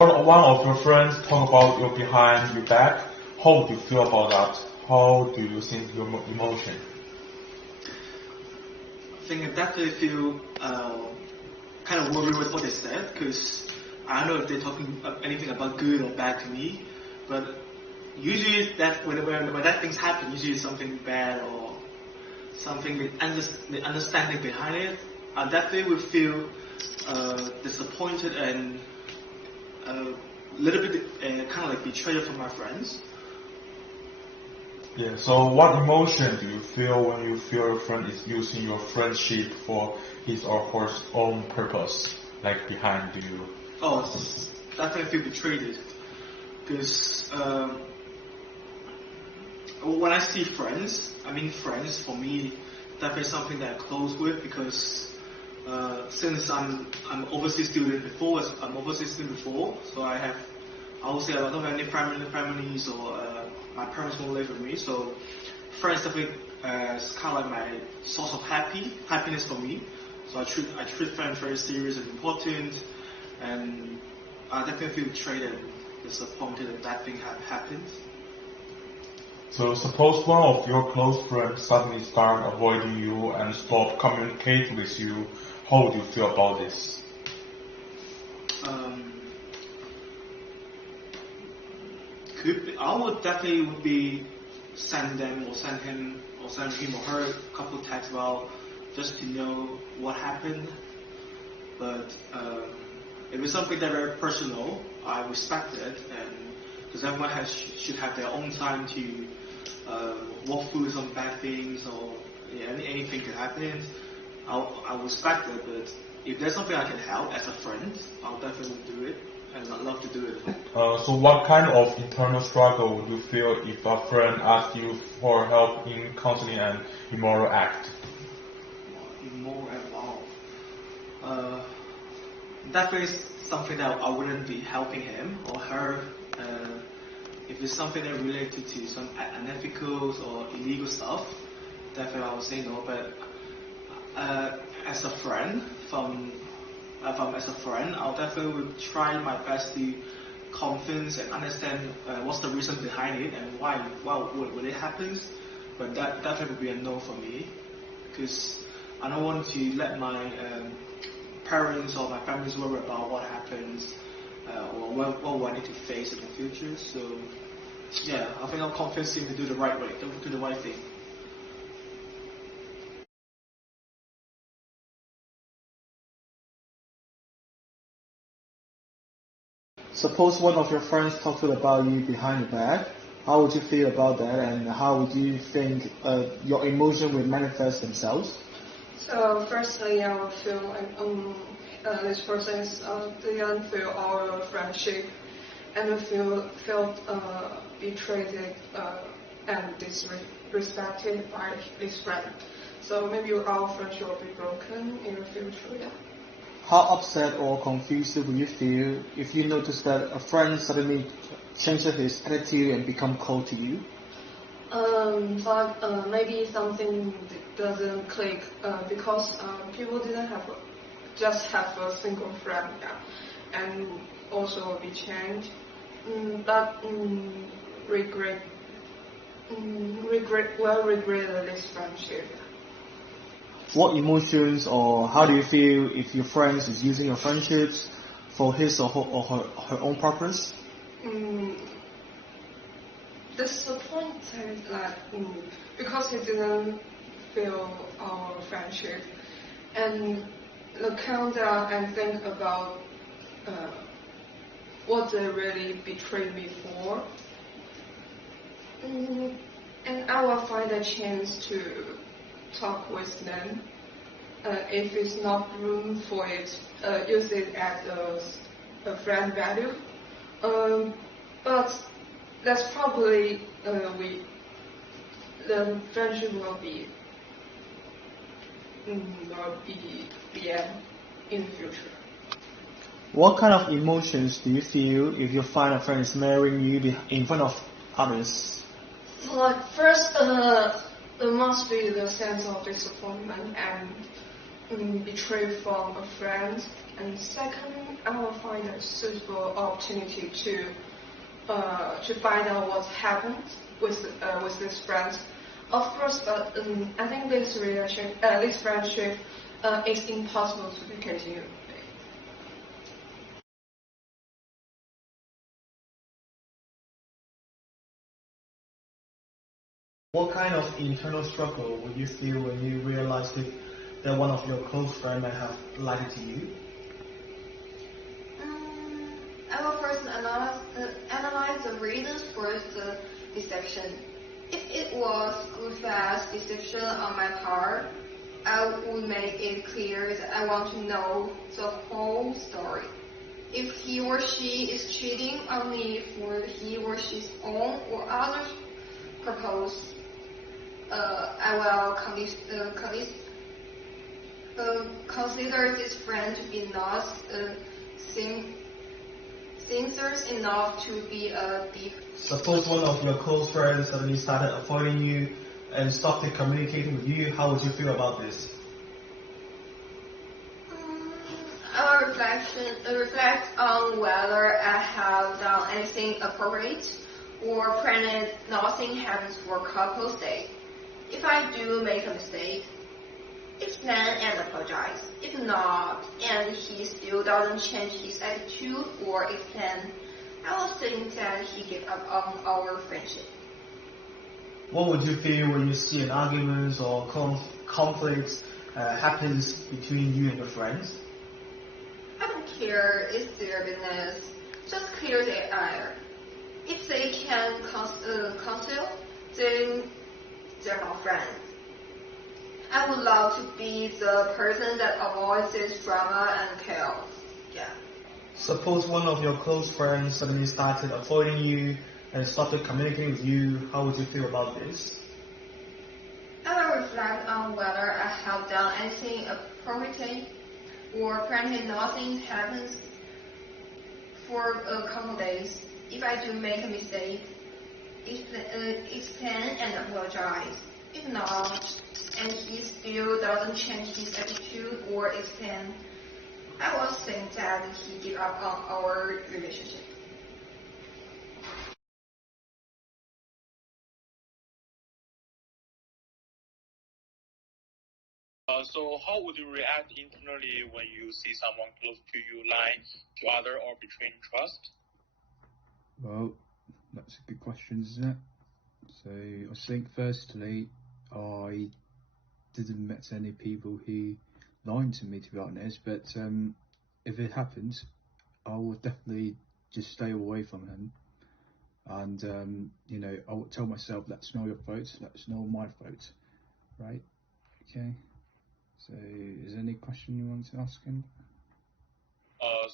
one of your friends talk about you behind your back, how do you feel about that? How do you think your emotion? I think I definitely feel kind of worried with what they said because I don't know if they're talking anything about good or bad to me, but usually that when that things happen, usually it's something bad or something the understanding behind it. I definitely would feel disappointed and a little bit kind of like betrayed from my friends. Yeah, so what emotion do you feel when you feel your friend is using your friendship for his or her own purpose, like behind you? Oh, definitely feel betrayed because when I see friends, I mean friends for me, definitely something that I'm close with because since I'm overseas student before, so I would say I don't have any families or my parents won't live with me, so friends definitely is kind of like my source of happiness for me. So I treat friends very serious and important, and I definitely feel betrayed and disappointed that that thing happened. So suppose one of your close friends suddenly start avoiding you and stop communicating with you, how would you feel about this? Um, I would definitely be send them or send him or her a couple texts about just to know what happened. But if it's something that very personal, I respect it, and because everyone should have their own time to walk through some bad things or anything could happen. I'll respect it, but if there's something I can help as a friend, I'll definitely do it, and I'd love to do it. So what kind of internal struggle would you feel if a friend asked you for help in counseling an immoral act? More and more. Uh, Definitely something that I wouldn't be helping him or her. If it's something that related to some unethical or illegal stuff, definitely I would say no. But as a friend, as a friend, I'll definitely would try my best to convince and understand what's the reason behind it and why would it happen. But that definitely would be a no for me because I don't want to let my parents or my families worry about what happens or what I need to face in the future. So yeah, I think I'll convince him to do the right way, to do the right thing. Suppose one of your friends talks about you behind your back. How would you feel about that, and how would you think your emotion will manifest themselves? So firstly, I would feel like this person is the unfair our friendship, and I felt betrayed and disrespected by this friend. So maybe our friendship will be broken in the future. Yeah. How upset or confused will you feel if you notice that a friend suddenly changes his attitude and become cold to you? But maybe something doesn't click because people didn't just have a single friend, yeah, and also be changed. But regret, regret this friendship. What emotions or how do you feel if your friend is using your friendships for his or her own purpose? Mm, disappointed because he didn't feel our friendship and look down and think about uh, what they really betrayed me for. And I will find a chance to talk with them. If it's not room for it, use it as a friend value. Um, but that's probably the friendship will be the end in the future. What kind of emotions do you feel if you find a friend is marrying you in front of others? Like first, there must be the sense of disappointment and betrayed from a friend. And second, I will find a suitable opportunity to find out what happened with this friend. Of course, but I think this friendship is impossible to be continued. What kind of internal struggle would you feel when you realize that one of your close friends may have lied to you? I will first analyze the reasons for the deception. If it was good-fast deception on my part, I would make it clear that I want to know the whole story. If he or she is cheating on me for he or she's own or other purpose, I will consider this friend to be not sincere enough to be a thief. Suppose one of your close friends suddenly started avoiding you and stopped communicating with you. How would you feel about this? I will reflect on whether I have done anything appropriate or planned nothing happens for a couple days. If I do make a mistake, explain and apologize. If not, and he still doesn't change his attitude or explain, I will think that he gave up on our friendship. What would you feel when you see an argument or conflicts happens between you and your friends? I don't care, it's their business. Just clear the air. If they can conceal, then they're not friends. I would love to be the person that avoids this drama and chaos. Yeah. Suppose one of your close friends suddenly started avoiding you and stopped communicating with you. How would you feel about this? I will reflect on whether I have done anything appropriate or planned nothing happens for a couple days. If I do make a mistake, explain and apologize. If not, and he still doesn't change his attitude or explain, I will think that he gave up on our relationship. So how would you react internally when you see someone close to you lying to other or betraying trust? Well, that's a good question, isn't it? So I think firstly, I didn't meet any people who lied to me, to be honest, but if it happens, I will definitely just stay away from him. And, I would tell myself, that's not your fault, that's not my fault, right? Okay. So, is there any question you want to ask him?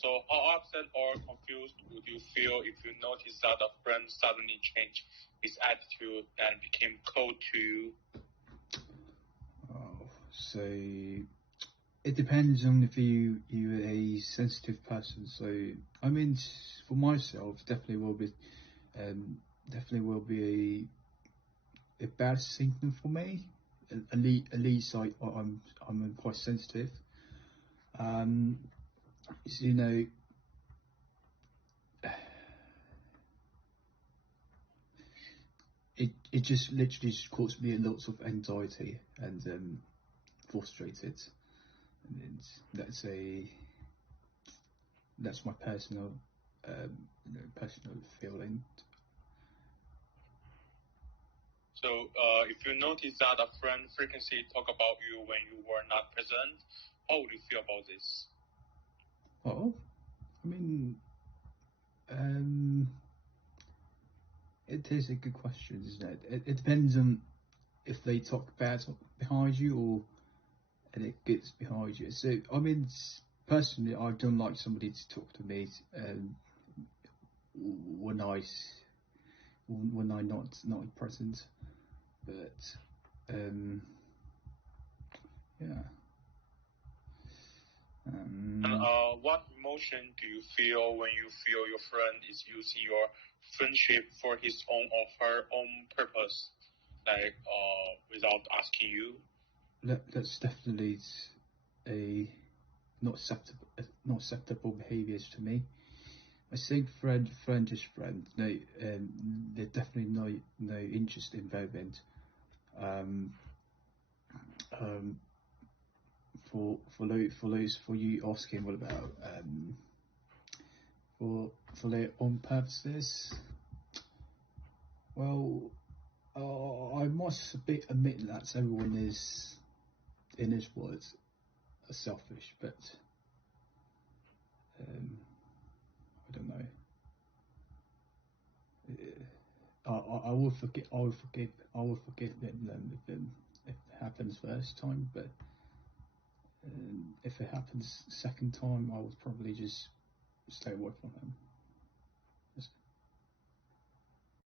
So how upset or confused would you feel if you noticed that a friend suddenly changed his attitude and became cold to you? Oh, so it depends on if you're a sensitive person. So I mean, for myself, definitely will be a bad signal for me. At least I'm quite sensitive. So, it just literally just caused me lots of anxiety and frustrated, and that's my personal personal feeling. So if you notice that a friend frequently talk about you when you were not present, how would you feel about this? Well, I mean, it is a good question, isn't it? It depends on if they talk bad behind you or and it gets behind you. So I mean, personally, I don't like somebody to talk to me when I'm not present. But yeah. And what emotion do you feel when you feel your friend is using your friendship for his own or her own purpose, like without asking you? That's definitely a not acceptable behaviours to me. I think friend is friend. No, there's definitely no interest involvement. For you asking what about for their own purposes. Well, I must admit that everyone is in his words selfish, but I don't know. I will forgive them if it happens first time, but if it happens second time, I would probably just stay away from them.